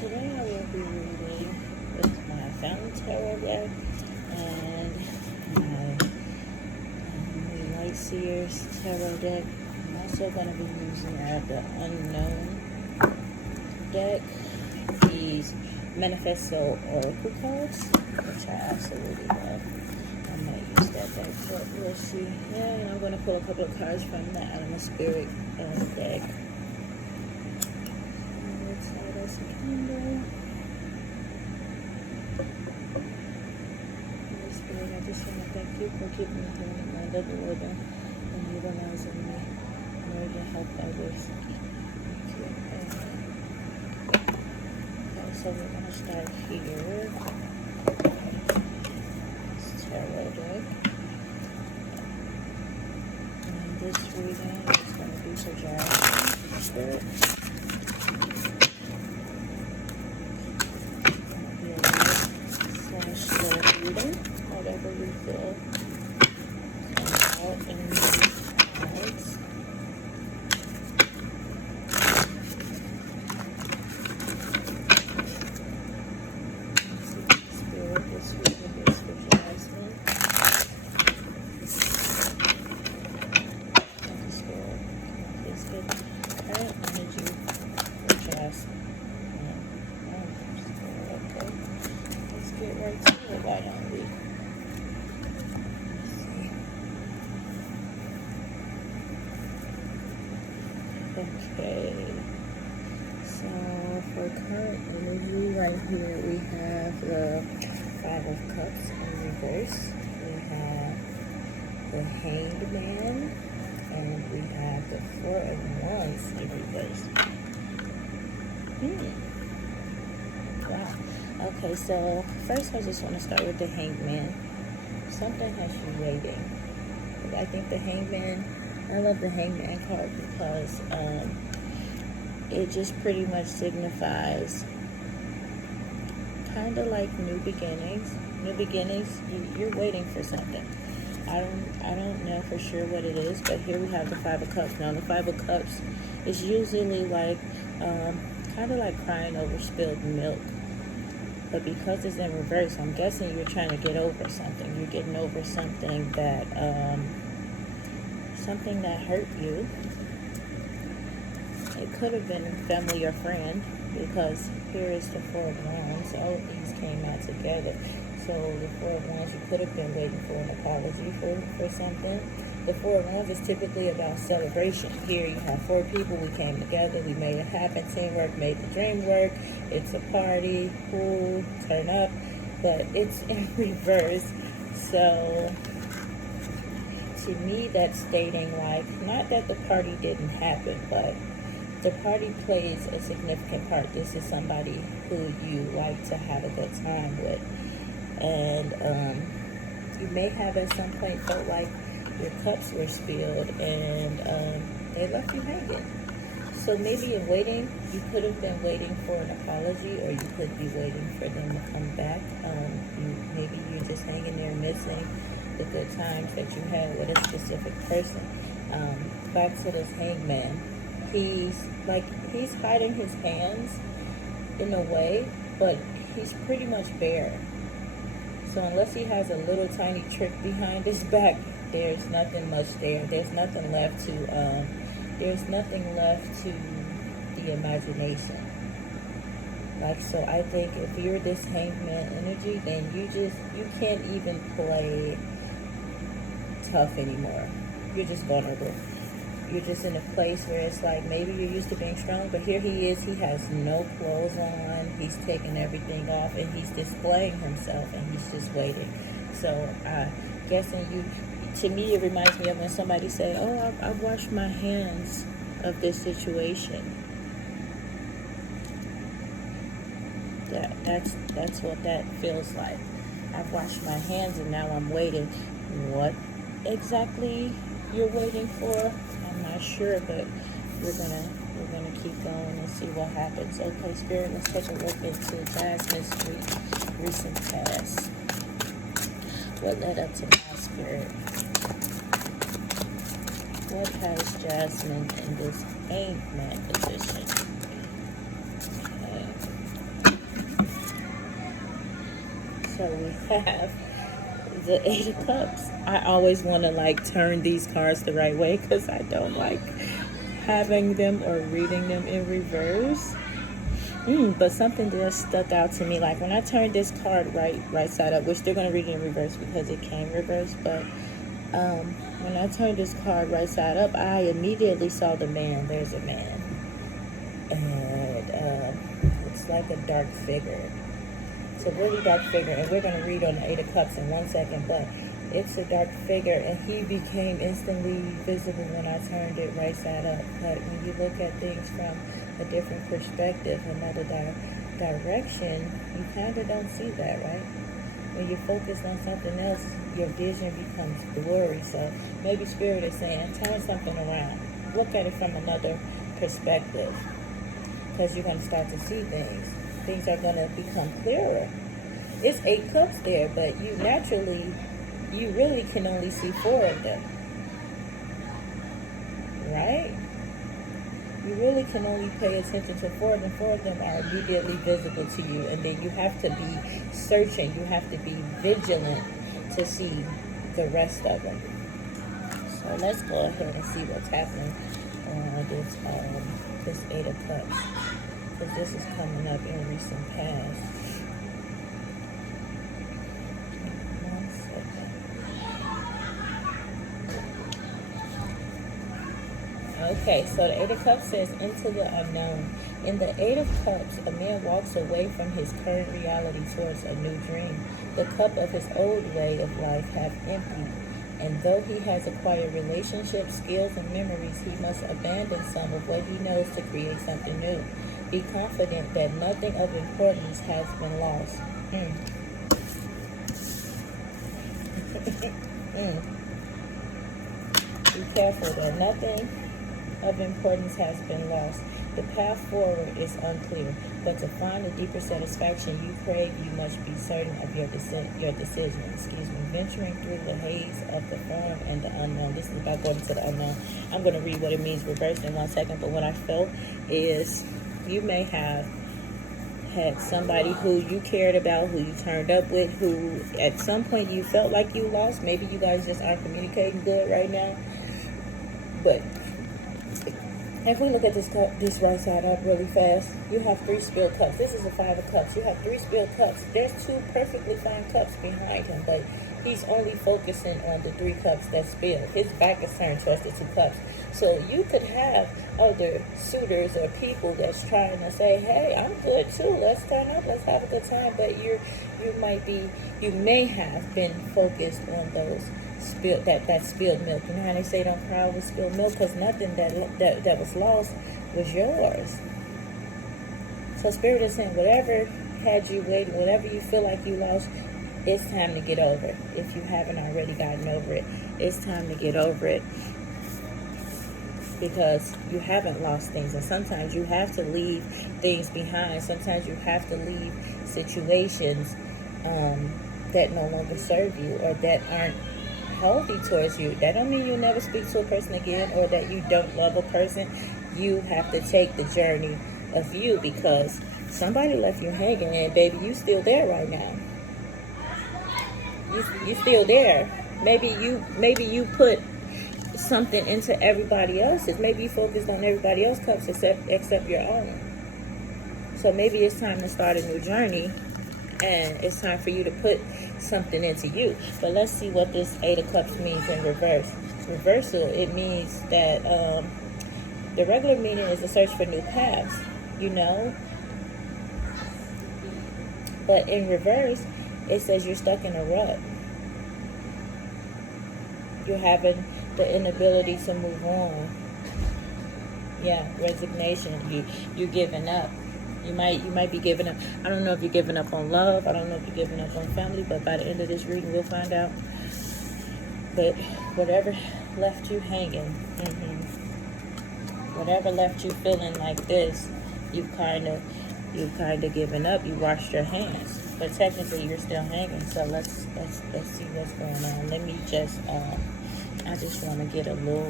today I will be reading with my Fountain Tarot deck and my Light Seers Tarot deck. I'm also going to be using the Unknown deck, these Manifesto Oracle cards, which I absolutely love. I might use that deck, but we'll see. Yeah, and I'm going to pull a couple of cards from the Animal Spirit deck. That's a candle. Holy Spirit, I just want to thank you for keeping me here in the land of the living and utilizing me in order to help others. Thank you. Okay, so we're going to start here. This tarot deck. And this reading is going to be for Jasmine Spirit. Whatever you feel comes out in these cards. Spirit, this reading is for Jasmine. Thank you, Spirit. Please get current energy for Jasmine. Okay. Let's get right to it. Why don't we? Okay, so for current energy right here, we have the Five of Cups in reverse, we have the Hanged Man, and we have the Four of Wands in reverse. Wow. Okay, so first I just want to start with the Hanged Man. Something has you waiting. I think the Hanged Man, I love the Hangman card because it just pretty much signifies kind of like new beginnings. New beginnings, you're waiting for something. I don't know for sure what it is, but here we have the Five of Cups. Now the Five of Cups is usually like kind of like crying over spilled milk. But because it's in reverse, I'm guessing you're trying to get over something. You're getting over something that hurt you. It could have been family or friend, because here is the Four of Wands. All of these came out together. So the Four of Wands, you could have been waiting for an apology for something. The Four of Wands is typically about celebration. Here you have four people, we came together, we made it happen, teamwork made the dream work. It's a party, cool, turn up, but it's in reverse. So to me, that's stating like, not that the party didn't happen, but the party plays a significant part. This is somebody who you like to have a good time with. And you may have at some point felt like your cups were spilled and they left you hanging. So maybe in waiting, you could have been waiting for an apology, or you could be waiting for them to come back. Maybe you're just hanging there missing the good times that you had with a specific person. Back to this Hangman, he's hiding his hands in a way, but he's pretty much bare. So unless he has a little tiny trick behind his back, there's nothing much there. There's nothing left to the imagination. Like, so I think if you're this Hangman energy, then you can't even play tough anymore. You're just vulnerable. You're just in a place where it's like, maybe you're used to being strong, but here he is, he has no clothes on, he's taking everything off, and he's displaying himself, and he's just waiting. So guessing to me, it reminds me of when somebody say, oh, I've washed my hands of this situation. That's what that feels like. I've washed my hands and now I'm waiting. What exactly you're waiting for, I'm not sure, but we're gonna keep going and see what happens. Okay, Spirit, let's take a look into Jasmine's recent past. What led up to my Spirit? What has Jasmine in this Hangman position? Okay. So we have the Eight of Cups. I always want to like turn these cards the right way because I don't like having them or reading them in reverse. But something just stuck out to me. Like when I turned this card right side up, we're still going to read it in reverse because it came reversed. But when I turned this card right side up, I immediately saw the man. There's a man. And it's like a dark figure. It's a really dark figure. And we're going to read on the Eight of Cups in 1 second. But it's a dark figure. And he became instantly visible when I turned it right side up. But when you look at things from a different perspective, another direction, you kind of don't see that, right? When you're focused on something else, your vision becomes blurry. So maybe Spirit is saying, turn something around. Look at it from another perspective. Because you're going to start to see things. Things are going to become clearer. It's 8 cups there, but you really can only see 4 of them. Right? You really can only pay attention to 4 of them. 4 of them are immediately visible to you. And then you have to be searching. You have to be vigilant to see the rest of them. So let's go ahead and see what's happening on this 8 of Cups. Because this is coming up in recent past. 1 second. Okay, so the Eight of Cups says, into the unknown. In the Eight of Cups, a man walks away from his current reality towards a new dream. The cup of his old way of life have emptied, and though he has acquired relationships, skills, and memories, he must abandon some of what he knows to create something new. Be confident that nothing of importance has been lost. Be careful that nothing of importance has been lost. The path forward is unclear, but to find the deeper satisfaction you crave, you must be certain of your decision. Venturing through the haze of the form and the unknown. This is about going to the unknown. I'm going to read what it means reversed in 1 second, but what I felt is you may have had somebody who you cared about, who you turned up with, who at some point you felt like you lost. Maybe you guys just aren't communicating good right now. But if we look at this right side up really fast, you have 3 spilled cups. This is a 5 of Cups. You have 3 spilled cups. There's 2 perfectly fine cups behind him, but he's only focusing on the 3 cups that spilled. His back is turned towards the 2 cups. So you could have other suitors or people that's trying to say, hey, I'm good too. Let's turn up. Let's have a good time. But you may have been focused on those that spilled milk. You know how they say don't cry over spilled milk, because nothing that was lost was yours. So Spirit is saying whatever had you waiting, whatever you feel like you lost, it's time to get over it. If you haven't already gotten over it, it's time to get over it, because you haven't lost things. And sometimes you have to leave things behind. Sometimes you have to leave situations that no longer serve you or that aren't healthy towards you. That don't mean you'll never speak to a person again or that you don't love a person. You have to take the journey of you, because somebody left you hanging, and baby, you still there right now. You still there. Maybe you put something into everybody else's. Maybe you focused on everybody else's cups except your own. So maybe it's time to start a new journey, and it's time for you to put something into you. But let's see what this 8 of Cups means in reverse. Reversal, it means that the regular meaning is a search for new paths, you know. But in reverse, it says you're stuck in a rut. You're having the inability to move on. Yeah, resignation. You're giving up. You might be giving up. I don't know if you're giving up on love. I don't know if you're giving up on family. But by the end of this reading, we'll find out. But whatever left you hanging, whatever left you feeling like this, you've kind of given up. You washed your hands. But technically, you're still hanging. So let's see what's going on. Let me just I just want to get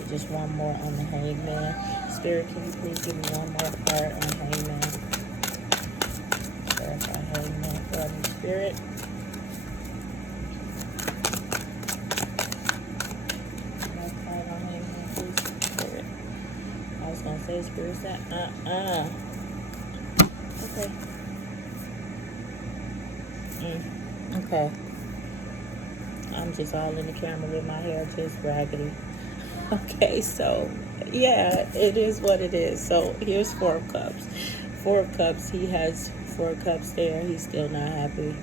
just one more on the Hangman. Spirit, can you please give me one more card on Hangman? Clarify Hangman for me, Spirit. says Bruce. Okay. Okay. I'm just all in the camera with my hair just raggedy. Okay, so yeah, it is what it is. So here's 4 of Cups. 4 of Cups. He has 4 cups there. He's still not happy.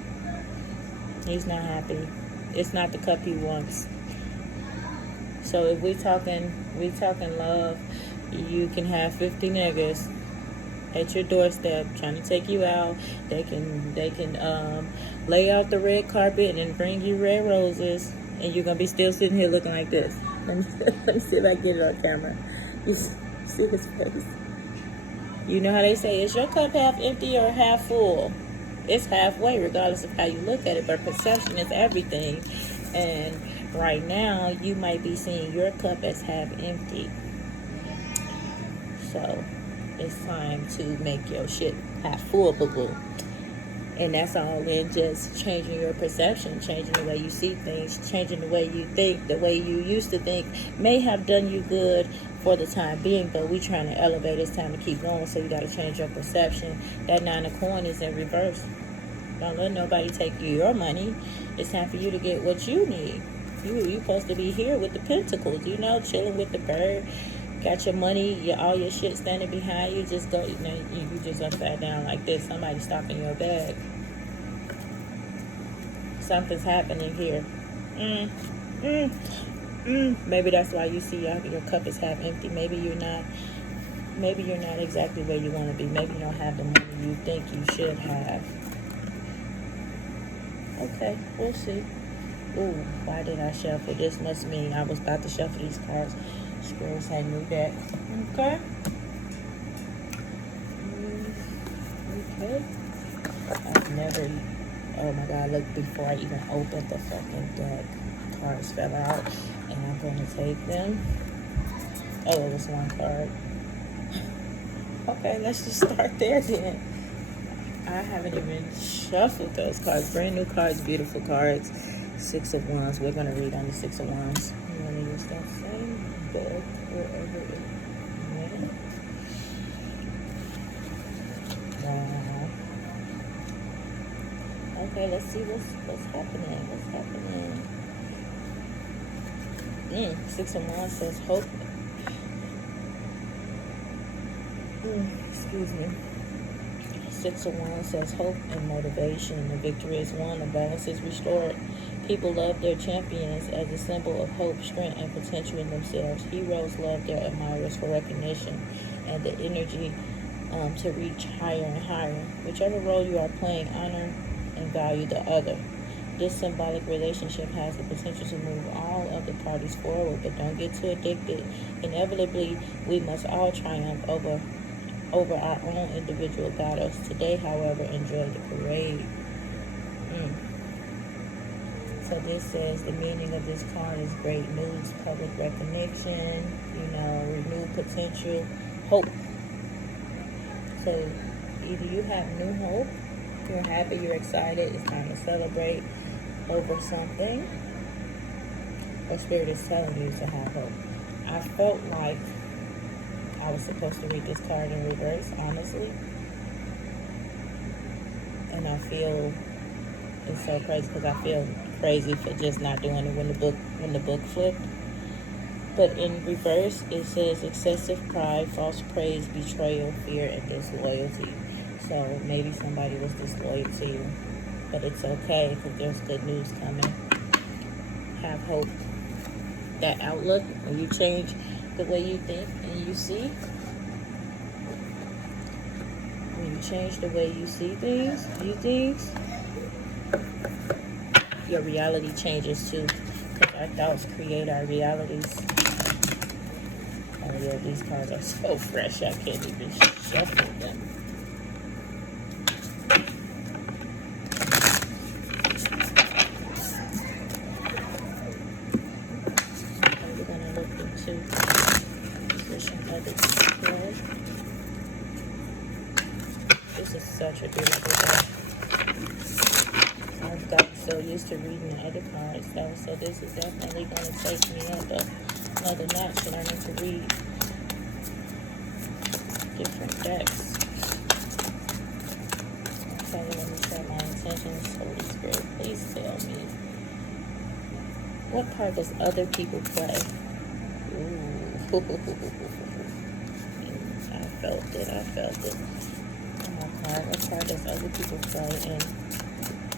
He's not happy. It's not the cup he wants. So if we talking love, you can have 50 niggas at your doorstep trying to take you out. They can lay out the red carpet and bring you red roses, and you're gonna be still sitting here looking like this. Let me see if I can get it on camera. You see his face. You know how they say, is your cup half empty or half full? It's halfway, regardless of how you look at it. But perception is everything, and right now you might be seeing your cup as half empty. So it's time to make your shit half full, boo-boo. And that's all in just changing your perception, changing the way you see things, changing the way you think. The way you used to think may have done you good for the time being, but we trying to elevate. It's time to keep going, so you got to change your perception. That 9 of coin is in reverse. Don't let nobody take your money. It's time for you to get what you need. You supposed to be here with the pentacles, chilling with the bird. Got your money, all your shit standing behind you. Just go, you just upside down like this. Somebody stalking your bag. Something's happening here. Maybe that's why you see your cup is half empty. Maybe you're not exactly where you want to be. Maybe you don't have the money you think you should have. Okay, we'll see. Ooh, why did I shuffle? This must mean I was about to shuffle these cards. Spirits had new deck. Okay. Okay. I've never, oh my God, look, before I even opened the fucking deck, cards fell out, and I'm going to take them. Oh, it was 1 card. Okay, let's just start there then. I haven't even shuffled those cards. Brand new cards, beautiful cards. 6 of Wands. We're going to read on the 6 of Wands. I'm going to use that same deck wherever it went. Wow. Okay, let's see what's happening. What's happening? 6 of Wands says hope. Excuse me. 6 of Wands says hope and motivation. The victory is won. The balance is restored. People love their champions as a symbol of hope, strength, and potential in themselves. Heroes love their admirers for recognition and the energy to reach higher and higher. Whichever role you are playing, honor and value the other. This symbolic relationship has the potential to move all of the parties forward, but don't get too addicted. Inevitably, we must all triumph over our own individual battles. Today, however, enjoy the parade. So this says the meaning of this card is great news, public recognition, renewed potential, hope. So either you have new hope, you're happy, you're excited, it's time to celebrate over something, or Spirit is telling you to have hope. I felt like I was supposed to read this card in reverse, honestly. And I feel it's so crazy because I feel crazy for just not doing it when the book flipped. But in reverse, it says excessive pride, false praise, betrayal, fear, and disloyalty. So maybe somebody was disloyal to you, but it's okay because there's good news coming. Have hope. That outlook, when you change the way you think and you see, when you change the way you see things, view things, your reality changes too, because our thoughts create our realities. Oh yeah, these cards are so fresh, I can't even shuffle them. We're going to look into the position of the card. This is such a beautiful card. I've gotten so used to reading the other cards though, so this is definitely going to take me up another notch that I need to read. different decks. Okay, let me set my intentions. Holy Spirit, please tell me. What part does other people play? Ooh. I felt it. I felt it. Oh my God, what part does other people play in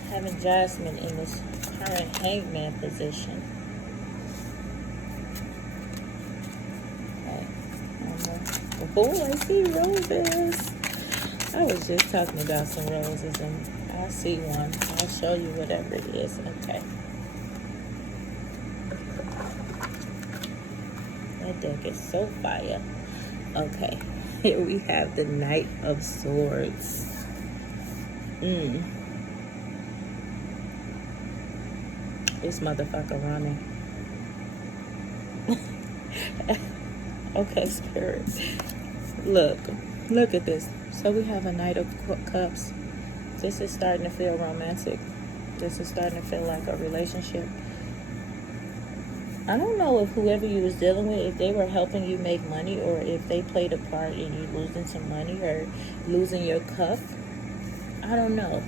having Jasmine in this current hangman position? Okay. Oh, I see roses. I was just talking about some roses, and I see one. I'll show you whatever it is. Okay. That deck is so fire. Okay. Here we have the Knight of Swords. This motherfucker running. Okay, Spirit. Look at this. So we have a Knight of Cups. This is starting to feel romantic. This is starting to feel like a relationship. I don't know if whoever you was dealing with, if they were helping you make money, or if they played a part in you losing some money or losing your cuff. I don't know.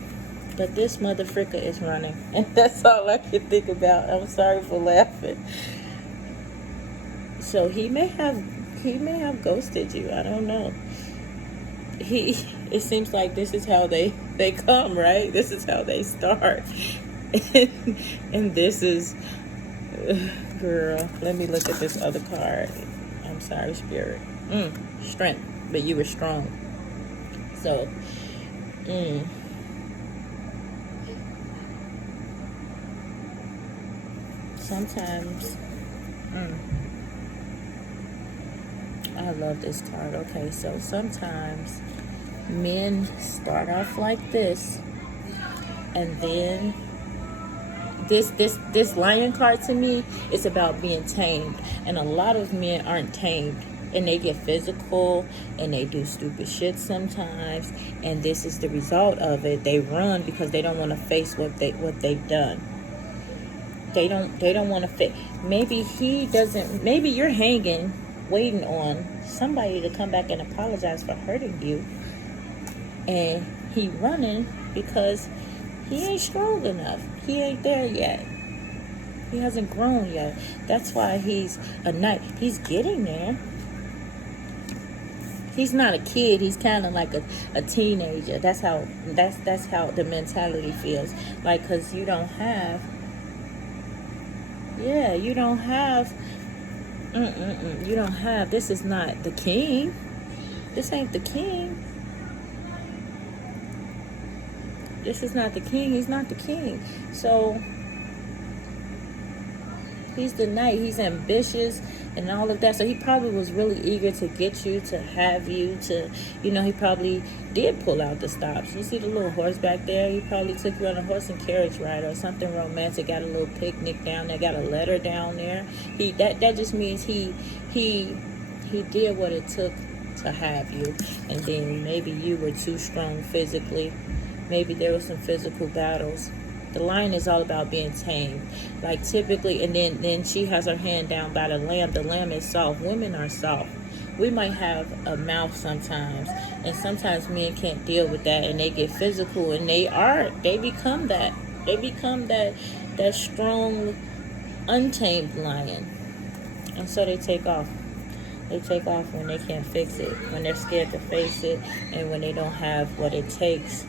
But this motherfricker is running. And that's all I can think about. I'm sorry for laughing. So he may have ghosted you. I don't know. It seems like this is how they come, right? This is how they start. And this is, girl, let me look at this other card. I'm sorry, Spirit. Strength, but you were strong. So, sometimes, I love this card. Okay, so sometimes men start off like this, and then this lion card to me is about being tamed, and a lot of men aren't tamed, and they get physical and they do stupid shit sometimes, and this is the result of it. They run because they don't want to face what they've done. They don't want to face. Maybe you're hanging, waiting on somebody to come back and apologize for hurting you, and he running because he ain't strong enough. He ain't there yet. He hasn't grown yet. That's why he's a knight. He's getting there. He's not a kid. He's kind of like a teenager. That's how the mentality feels. Like, because you don't have this is not the king. This ain't the king. This is not the king. He's not the king. So he's the knight. He's ambitious and all of that. So he probably was really eager to get you, to have you, to, he probably did pull out the stops. You see the little horse back there? He probably took you on a horse and carriage ride or something romantic. Got a little picnic down there. Got a letter down there. That just means he did what it took to have you. And then maybe you were too strong physically. Maybe there were some physical battles. The lion is all about being tamed. Like typically, and then she has her hand down by the lamb. The lamb is soft. Women are soft. We might have a mouth sometimes, and sometimes men can't deal with that, and they get physical, and they become that. They become that strong, untamed lion. And so they take off. They take off when they can't fix it, when they're scared to face it, and when they don't have what it takes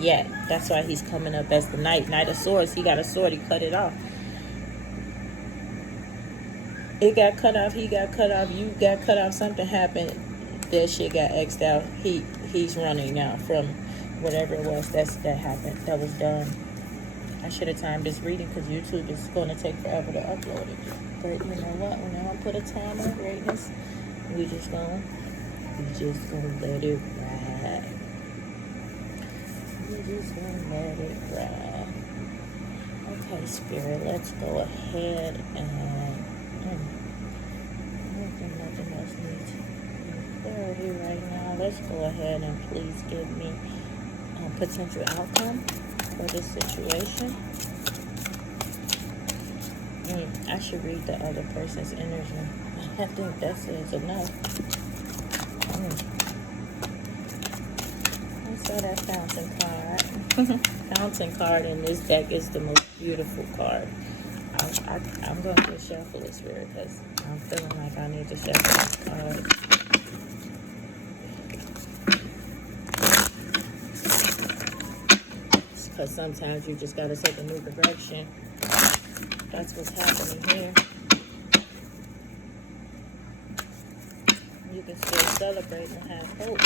yet. That's why he's coming up as the Knight of Swords. He got a sword. He cut it off. It got cut off. He got cut off. You got cut off. Something happened. That shit got X'd out. He's running now from whatever it was that happened. That was done. I should have timed this reading because YouTube is going to take forever to upload it. But you know what? When I put a time on greatness, we just gonna let it ride. Just gonna let it ride. Okay, Spirit, let's go ahead and nothing else needs clarity right now. Let's go ahead and please give me a potential outcome for this situation. I should read the other person's energy. I think that says enough. saw that fountain card. Fountain card in this deck is the most beautiful card. I'm going to shuffle this spirit because I'm feeling like I need to shuffle this card. Because sometimes you just got to take a new direction. That's what's happening here. You can still celebrate and have hope.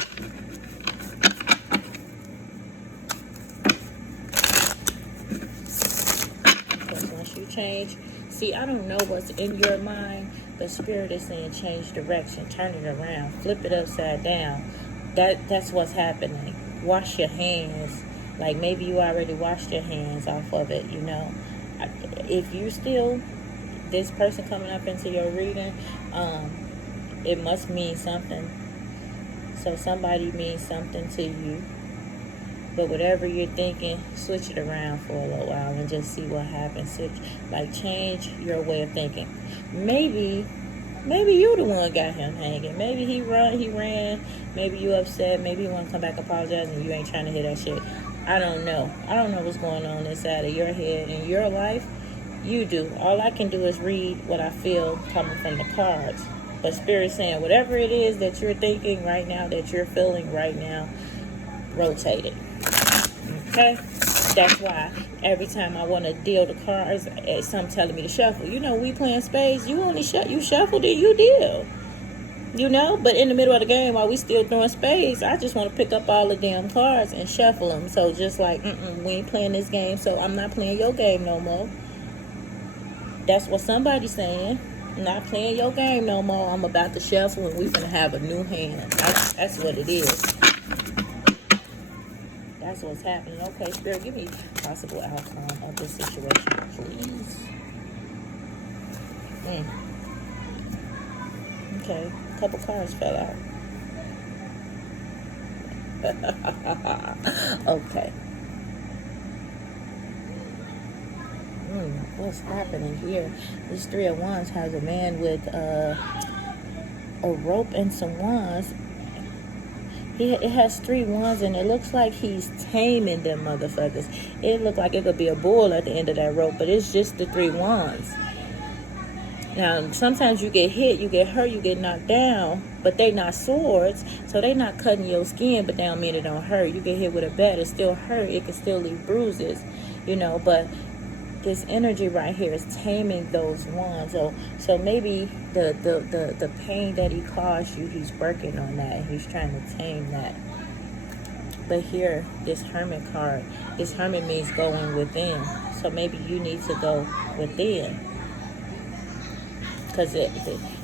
Because once you change, see, I don't know what's in your mind. The spirit is saying change direction, turn it around, flip it upside down. That's what's happening. Wash your hands. Like maybe you already washed your hands off of it, you know. If you still, this person coming up into your reading, it must mean something. So somebody means something to you. But whatever you're thinking, switch it around for a little while and just see what happens. Change your way of thinking. Maybe you the one got him hanging. Maybe he ran. Maybe you upset. Maybe he want to come back apologize and you ain't trying to hear that shit. I don't know. I don't know what's going on inside of your head in your life. You do. All I can do is read what I feel coming from the cards. But Spirit's saying whatever it is that you're thinking right now, that you're feeling right now, rotate it. Okay? That's why every time I want to deal the cards, something telling me to shuffle. You know, we playing spades. You only you shuffled and you deal. You know, but in the middle of the game, while we still throwing spades, I just want to pick up all the damn cards and shuffle them. So just like, we ain't playing this game, so I'm not playing your game no more. That's what somebody's saying. I'm not playing your game no more. I'm about to shuffle and we're going to have a new hand. That's what it is. That's what's happening. Okay, Spirit, give me possible outcome of this situation, please. Okay, a couple cards fell out. Okay. What's happening here? This Three of Wands has a man with a rope and some wands. It has 3 wands and it looks like he's taming them motherfuckers. It looked like it could be a bull at the end of that rope, but it's just the 3 wands. Now, sometimes you get hit, you get hurt, you get knocked down, but they not swords, so they not cutting your skin, but they don't mean it don't hurt. You get hit with a bat, it still hurt, it can still leave bruises, you know, but this energy right here is taming those wands. So maybe the pain that he caused you, he's working on that, and he's trying to tame that. But here, this Hermit card, this Hermit means going within, so maybe you need to go within. Because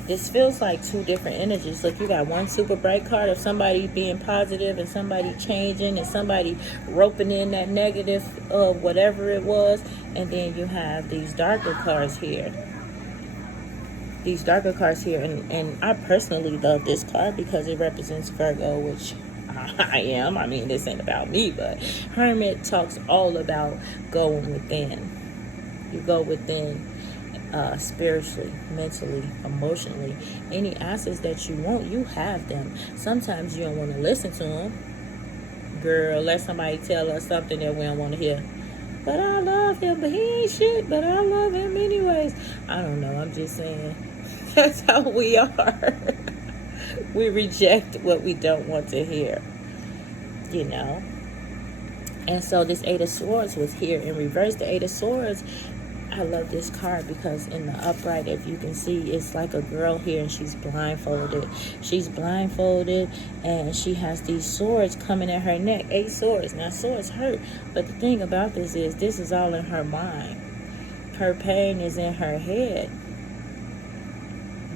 this feels like 2 different energies. Look, you got one super bright card of somebody being positive and somebody changing and somebody roping in that negative of whatever it was. And then you have these darker cards here. These darker cards here. And I personally love this card because it represents Virgo, which I am. I mean, this ain't about me, but Hermit talks all about going within. You go within. Spiritually, mentally, emotionally, any answers that you want, you have them. Sometimes you don't want to listen to them. Girl, let somebody tell us something that we don't want to hear. But I love him, but he ain't shit, but I love him anyways. I don't know, I'm just saying. That's how we are. We reject what we don't want to hear, you know. And so this 8 of Swords was here in reverse. The 8 of Swords, I love this card because in the upright, if you can see, it's like a girl here and she's blindfolded. She's blindfolded and she has these swords coming at her neck. 8 swords. Now, swords hurt. But the thing about this is all in her mind. Her pain is in her head.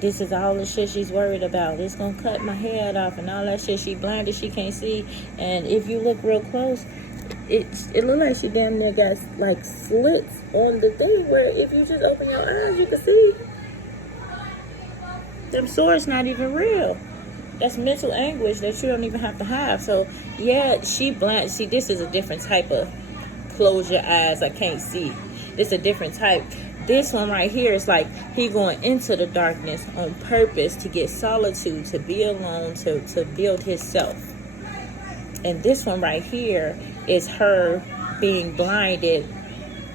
This is all the shit she's worried about. It's going to cut my head off and all that shit. She blinded, she can't see. And if you look real close, it looked like she damn near got like slits on the thing where if you just open your eyes, you can see. Them swords not even real. That's mental anguish that you don't even have to have. So, yeah, she blind. See, this is a different type of close your eyes, I can't see. This is a different type. This one right here is like he going into the darkness on purpose to get solitude, to be alone, to build himself. And this one right here is her being blinded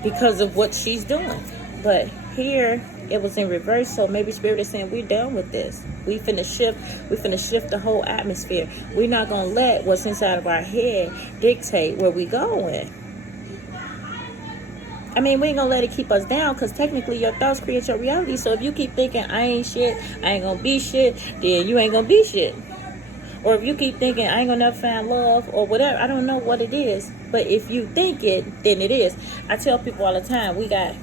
because of what she's doing. But here it was in reverse, so maybe Spirit is saying we're done with this. We finna shift the whole atmosphere. We're not gonna let what's inside of our head dictate where we going. I mean, we ain't gonna let it keep us down, because technically your thoughts create your reality. So if you keep thinking I ain't shit, I ain't gonna be shit, then you ain't gonna be shit. Or if you keep thinking I ain't gonna never find love or whatever, I don't know what it is, but if you think it, then it is. I tell people all the time, we got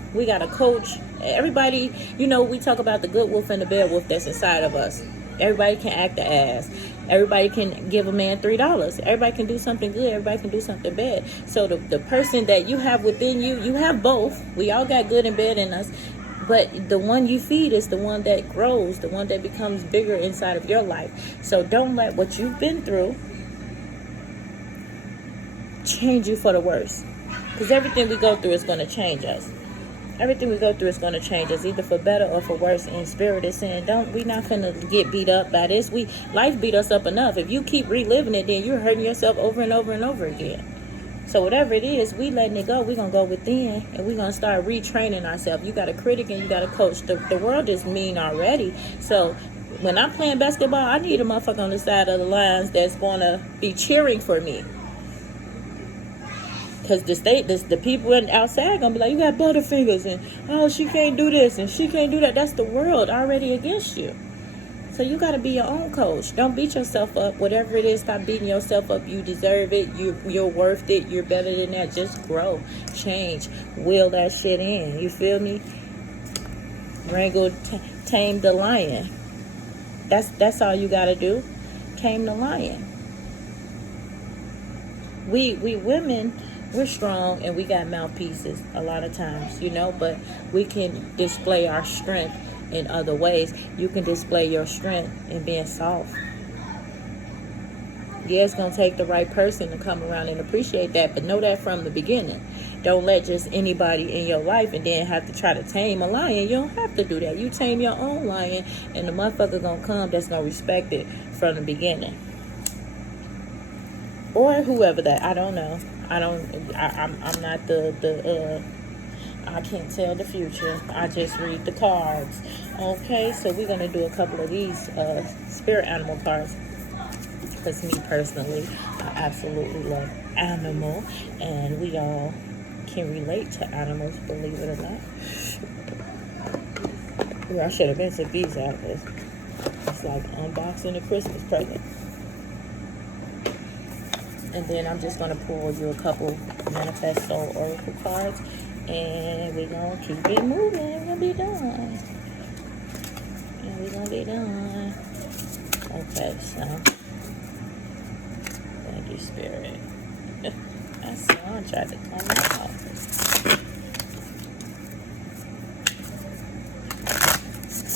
a coach. Everybody, we talk about the good wolf and the bad wolf that's inside of us. Everybody can act the ass. Everybody can give a man $3. Everybody can do something good. Everybody can do something bad. So the person that you have within you, you have both. We all got good and bad in us. But the one you feed is the one that grows, the one that becomes bigger inside of your life. So don't let what you've been through change you for the worse. Because everything we go through is going to change us. Everything we go through is going to change us, either for better or for worse. And Spirit is saying, we're not going to get beat up by this. Life beat us up enough. If you keep reliving it, then you're hurting yourself over and over and over again. So whatever it is, we letting it go. We're going to go within, and we're going to start retraining ourselves. You got a critic and you got a coach. The world is mean already. So when I'm playing basketball, I need a motherfucker on the side of the lines that's going to be cheering for me. Because the people outside going to be like, you got butterfingers, and oh, she can't do this and she can't do that. That's the world already against you. So you got to be your own coach. Don't beat yourself up. Whatever it is, stop beating yourself up. You deserve it. You're worth it. You're better than that. Just grow, change, will that shit in. You feel me? Wrangle, tame the lion. That's all you got to do. Tame the lion. We women, we're strong and we got mouthpieces a lot of times, but we can display our strength in other ways. You can display your strength in being soft. Yeah, it's going to take the right person to come around and appreciate that, but know that from the beginning. Don't let just anybody in your life and then have to try to tame a lion. You don't have to do that. You tame your own lion, and the motherfucker going to come that's going to respect it from the beginning. Or whoever that, I don't know. I'm not I can't tell the future. I just read the cards. Okay, so we're going to do a couple of these spirit animal cards. Because me personally, I absolutely love animal. And we all can relate to animals, believe it or not. Well, I should have been took these out. It's like unboxing a Christmas present. And then I'm just going to pull you a couple Manifesto Oracle cards. And we're going to keep it moving. We're going to be done. And we're going to be done. Okay, so. Thank you, Spirit. That sun tried to come out.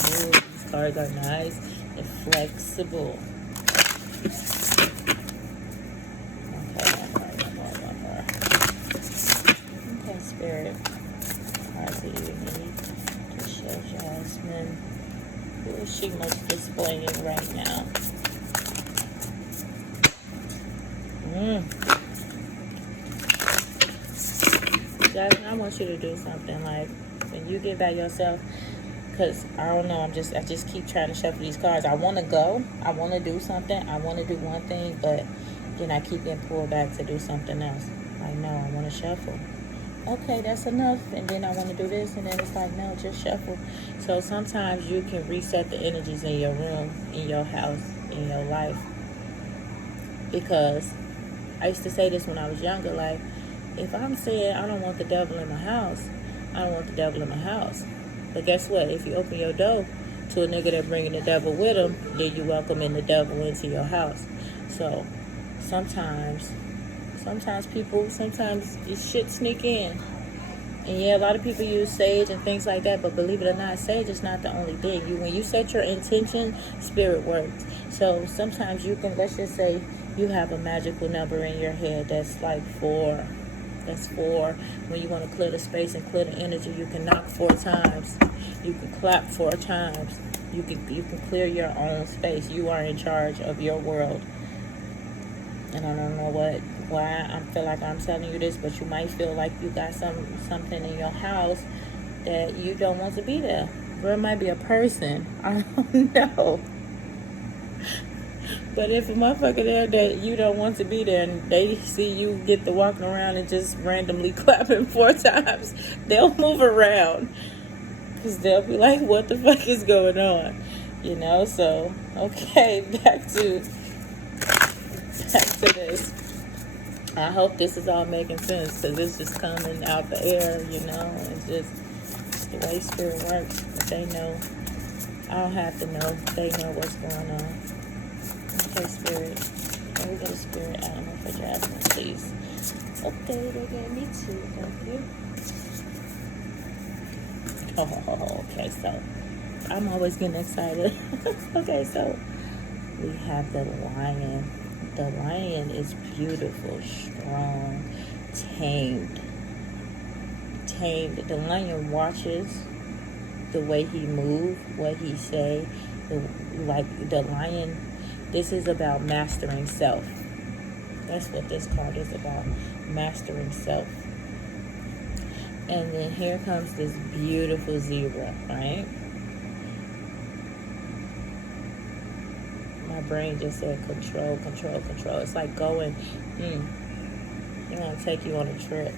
Ooh, these cards are nice and flexible. Spirit, cards that you need to show Jasmine. Who is she most displaying right now? Jasmine, I want you to do something like when you get by yourself, because I don't know, I just keep trying to shuffle these cards. I want to go, I want to do something, I want to do one thing, but then I keep getting pulled back to do something else. Like, no, I want to shuffle. Okay, that's enough. And then I want to do this, and then it's like, no, just shuffle. So sometimes you can reset the energies in your room, in your house, in your life. Because I used to say this when I was younger, like, if I'm saying I don't want the devil in my house, I don't want the devil in my house. But guess what? If you open your door to a nigga that bringing the devil with him, then you welcome in the devil into your house. So sometimes shit sneak in. And yeah, a lot of people use sage and things like that, but believe it or not, sage is not the only thing. When you set your intention, spirit works. So sometimes you can, let's just say you have a magical number in your head that's like 4. That's 4. When you want to clear the space and clear the energy, you can knock 4 times. You can clap 4 times. You can clear your own space. You are in charge of your world. And I don't know why I feel like I'm telling you this, but you might feel like you got something in your house that you don't want to be there. Or it might be a person. I don't know. But if a motherfucker there that you don't want to be there and they see you get to walking around and just randomly clapping 4 times, they'll move around. Because they'll be like, what the fuck is going on? You know, so, okay, back to this. I hope this is all making sense, because it's just coming out the air, you know. It's just the way spirit works. But they know. I don't have to know. They know what's going on. Okay, spirit. Can we get a spirit animal for Jasmine, please? Okay, they gave me 2. Thank you. Oh, okay, so I'm always getting excited. Okay, so we have the lion. The lion is beautiful, strong, tamed. The lion watches the way he moves, what he say. The lion, this is about mastering self. That's what this card is about, mastering self. And then here comes this beautiful zebra, right? My brain just said control. It's like going, they want to take you on a trip.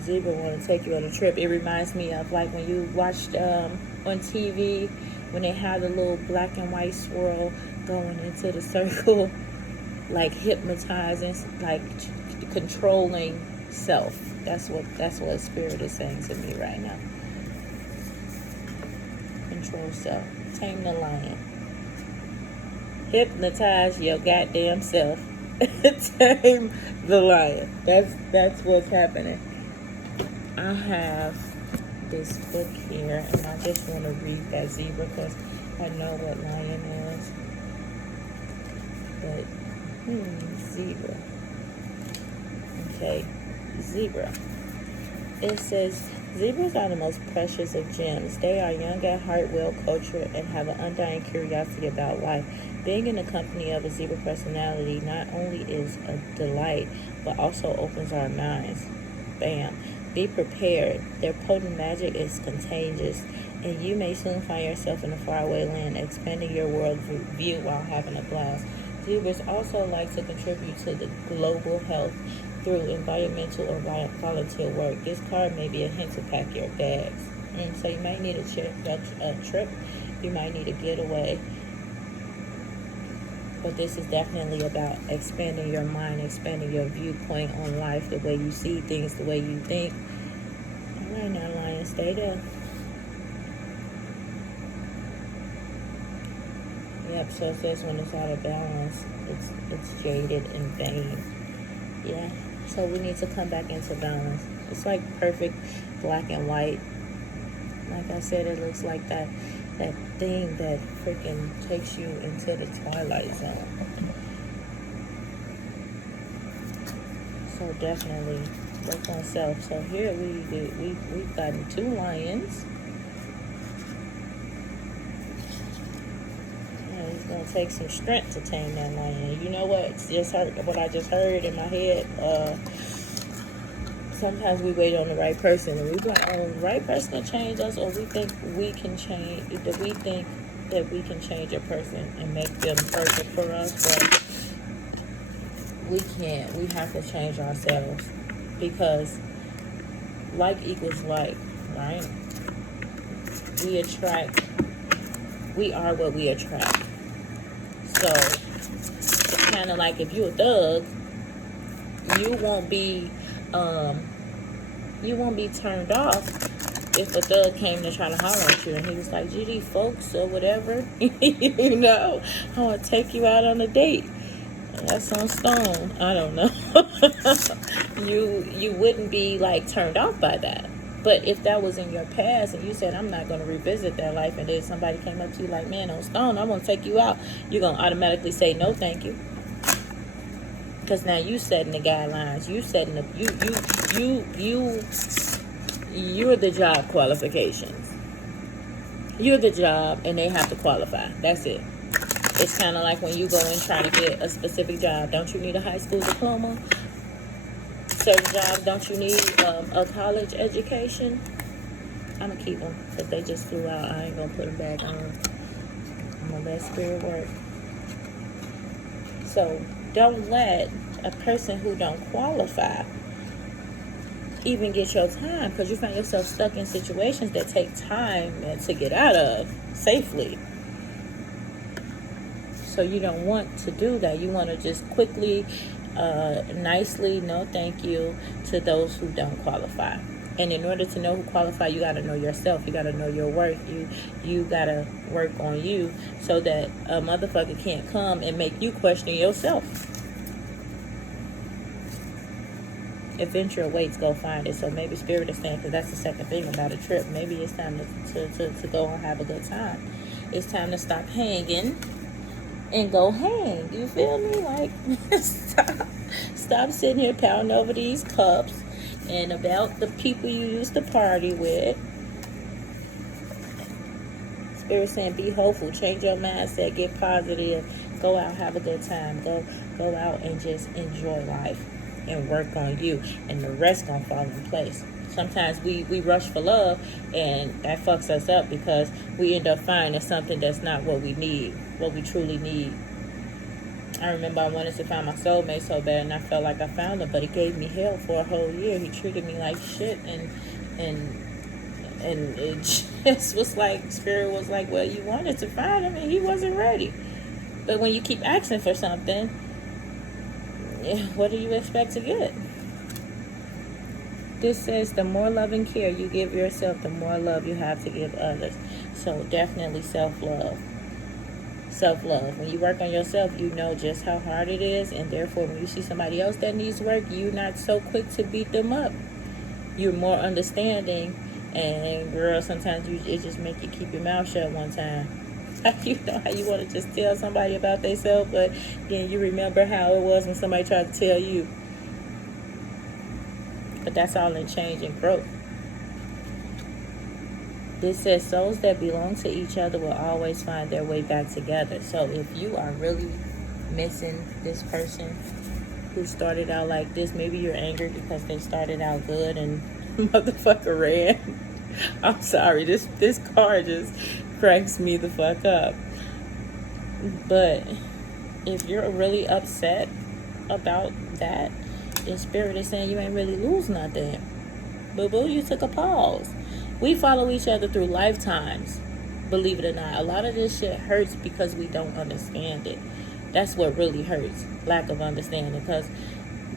Zebra want to take you on a trip. It reminds me of like when you watched on TV when they had the little black and white swirl going into the circle, like hypnotizing, like controlling self. That's what spirit is saying to me right now. Control self. Tame the lion. Hypnotize your goddamn self. Tame the lion. That's what's happening. I have this book here, and I just want to read that zebra because I know what lion is. But zebra. Okay, zebra. It says, zebras are the most precious of gems. They are young at heart, well-cultured, and have an undying curiosity about life. Being in the company of a zebra personality not only is a delight, but also opens our minds. Bam. Be prepared. Their potent magic is contagious, and you may soon find yourself in a faraway land, expanding your world view while having a blast. Zebras also like to contribute to the global health through environmental or volunteer work. This card may be a hint to pack your bags. So you might need a trip. You might need a getaway. But this is definitely about expanding your mind, expanding your viewpoint on life, the way you see things, the way you think. All right, now, lion, stay there. Yep, so it says when it's out of balance, it's jaded and vain. Yeah, so we need to come back into balance. It's like perfect black and white. Like I said, it looks like that thing that freaking takes you into the twilight zone. So definitely work on self. So here we've gotten 2 lions. And it's gonna take some strength to tame that lion. You know what? What I just heard in my head. Sometimes we wait on the right person, and we like, oh, the right person to change us, or we think we can change. That we think that we can change a person and make them perfect for us, but we can't. We have to change ourselves, because like equals like, right? We are what we attract. So it's kind of like if you're a thug, you won't be turned off if a thug came to try to holler at you and he was like, GD folks or whatever, you know, I want to take you out on a date. That's on stone. I don't know. You wouldn't be like turned off by that. But if that was in your past and you said, I'm not going to revisit that life, and then somebody came up to you like, man, on stone, I want to take you out, you're going to automatically say, no, thank you. Because now you setting the guidelines. You setting the you're the job qualifications. You're the job, and they have to qualify. That's it. It's kind of like when you go and try to get a specific job. Don't you need a high school diploma? Certain jobs, don't you need a college education? I'm going to keep them because they just flew out. I ain't going to put them back on. I'm going to let spirit work. So don't let a person who don't qualify even get your time, because you find yourself stuck in situations that take time to get out of safely. So you don't want to do that. You want to just quickly, nicely, no thank you to those who don't qualify. And in order to know who qualify, you got to know yourself. You got to know your worth. You got to work on you so that a motherfucker can't come and make you question yourself. Eventual waits, go find it. So maybe spirit is saying, because that's the second thing about a trip, maybe it's time to go and have a good time. It's time to stop hanging and go hang. You feel me? Like, stop sitting here pounding over these cups and about the people you used to party with. Spirit saying, be hopeful, change your mindset, get positive, go out, have a good time, go out and just enjoy life and work on you, and the rest gonna fall in place. Sometimes we rush for love, and that fucks us up because we end up finding something that's not what we need, what we truly need. I remember I wanted to find my soulmate so bad, and I felt like I found him, but he gave me hell for a whole year. He treated me like shit, and it just was like, spirit was like, well, you wanted to find him and he wasn't ready. But when you keep asking for something, what do you expect to get? This says the more love and care you give yourself, the more love you have to give others. So definitely self-love. Self-love. When you work on yourself, you know just how hard it is, and therefore when you see somebody else that needs work, you're not so quick to beat them up. You're more understanding, and girl, sometimes it just make you keep your mouth shut one time. You know how you want to just tell somebody about themselves, but then you remember how it was when somebody tried to tell you. But that's all in change and growth. This says souls that belong to each other will always find their way back together. So if you are really missing this person who started out like this, maybe you're angry because they started out good and motherfucker ran. I'm sorry, this car just cracks me the fuck up. But if you're really upset about that, the spirit is saying you ain't really lose nothing. Boo-boo, you took a pause. We follow each other through lifetimes, believe it or not. A lot of this shit hurts because we don't understand it. That's what really hurts, lack of understanding. Because,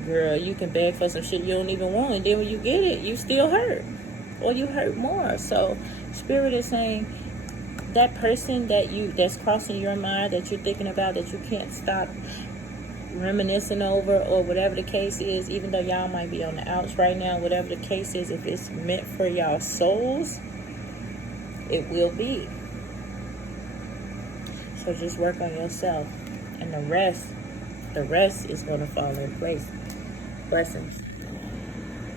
girl, you can beg for some shit you don't even want, and then when you get it, you still hurt. Or you hurt more. So, spirit is saying that person that's crossing your mind, that you're thinking about, that you can't stop reminiscing over, or whatever the case is, even though y'all might be on the outs right now, whatever the case is, if it's meant for y'all souls, it will be. So just work on yourself, and the rest is going to fall in place. Blessings.